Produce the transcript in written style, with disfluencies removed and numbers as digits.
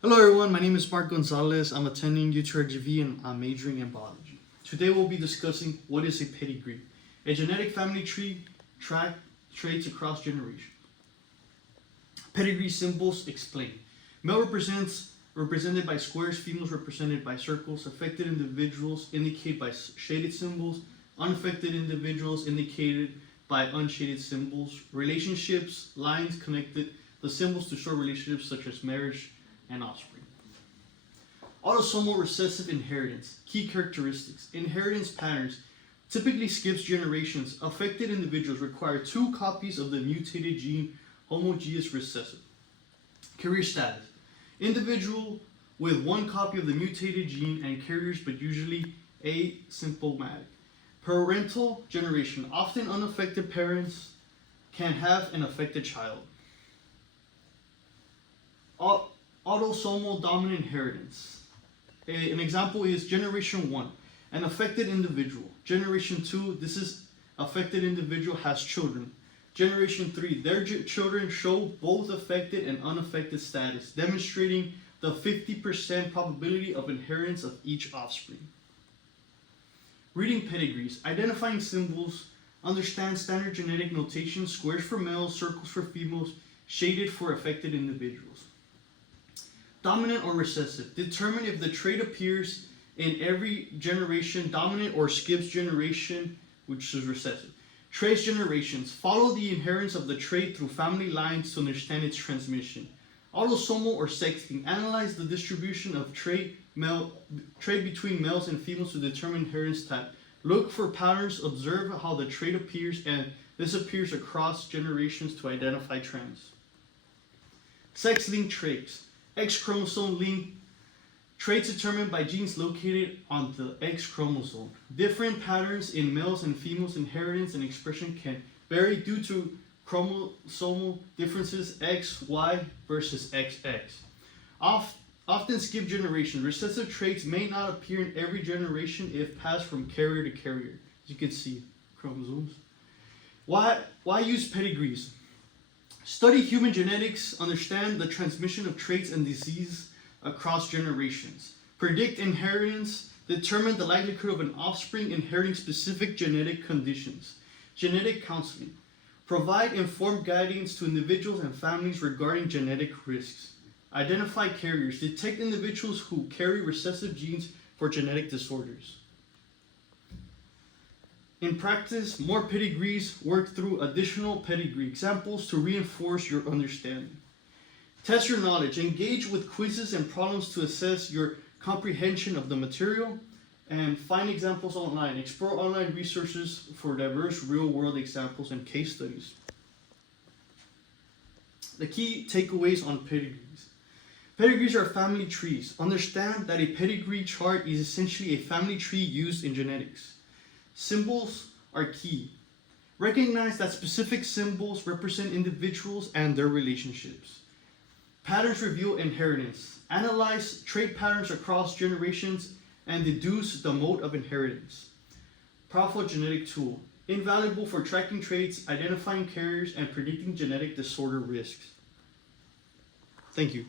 Hello everyone, my name is Mark Gonzalez. I'm attending UTRGV and I'm majoring in biology. Today we'll be discussing what is a pedigree, a genetic family tree track traits across generations. Pedigree symbols explain. Male represented by squares, females represented by circles, affected individuals indicated by shaded symbols, unaffected individuals indicated by unshaded symbols, relationships, lines connected the symbols to show relationships such as marriage and offspring. Autosomal recessive inheritance. Key characteristics. Inheritance patterns typically skips generations. Affected individuals require 2 copies of the mutated gene, homologous recessive. Carrier status. Individual with 1 copy of the mutated gene and carriers, but usually asymptomatic. Parental generation. Often unaffected parents can have an affected child. Autosomal dominant inheritance. An example is generation 1, an affected individual. Generation 2, this is affected individual has children. Generation 3, their children show both affected and unaffected status, demonstrating the 50% probability of inheritance of each offspring. Reading pedigrees, identifying symbols, understand standard genetic notation, squares for males, circles for females, shaded for affected individuals. Dominant or recessive. Determine if the trait appears in every generation, dominant, or skips generation, which is recessive. Trace generations. Follow the inheritance of the trait through family lines to understand its transmission. Autosomal or sex-linked. Analyze the distribution of trait between males and females to determine inheritance type. Look for patterns, observe how the trait appears and disappears across generations to identify trends. Sex-linked traits. X chromosome link, traits determined by genes located on the X chromosome. Different patterns in males and females inheritance and expression can vary due to chromosomal differences X, Y versus XX. Often skip generations. Recessive traits may not appear in every generation if passed from carrier to carrier. As you can see, chromosomes. Why use pedigrees? Study human genetics, understand the transmission of traits and disease across generations. Predict inheritance, determine the likelihood of an offspring inheriting specific genetic conditions. Genetic counseling. Provide informed guidance to individuals and families regarding genetic risks. Identify carriers. Detect individuals who carry recessive genes for genetic disorders. In practice, more pedigrees work through additional pedigree examples to reinforce your understanding. Test your knowledge. Engage with quizzes and problems to assess your comprehension of the material. And find examples online. Explore online resources for diverse real-world examples and case studies. The key takeaways on pedigrees. Pedigrees are family trees. Understand that a pedigree chart is essentially a family tree used in genetics. Symbols are key. Recognize that specific symbols represent individuals and their relationships. Patterns reveal inheritance. Analyze trait patterns across generations and deduce the mode of inheritance. Powerful genetic tool. Invaluable for tracking traits, identifying carriers, and predicting genetic disorder risks. Thank you.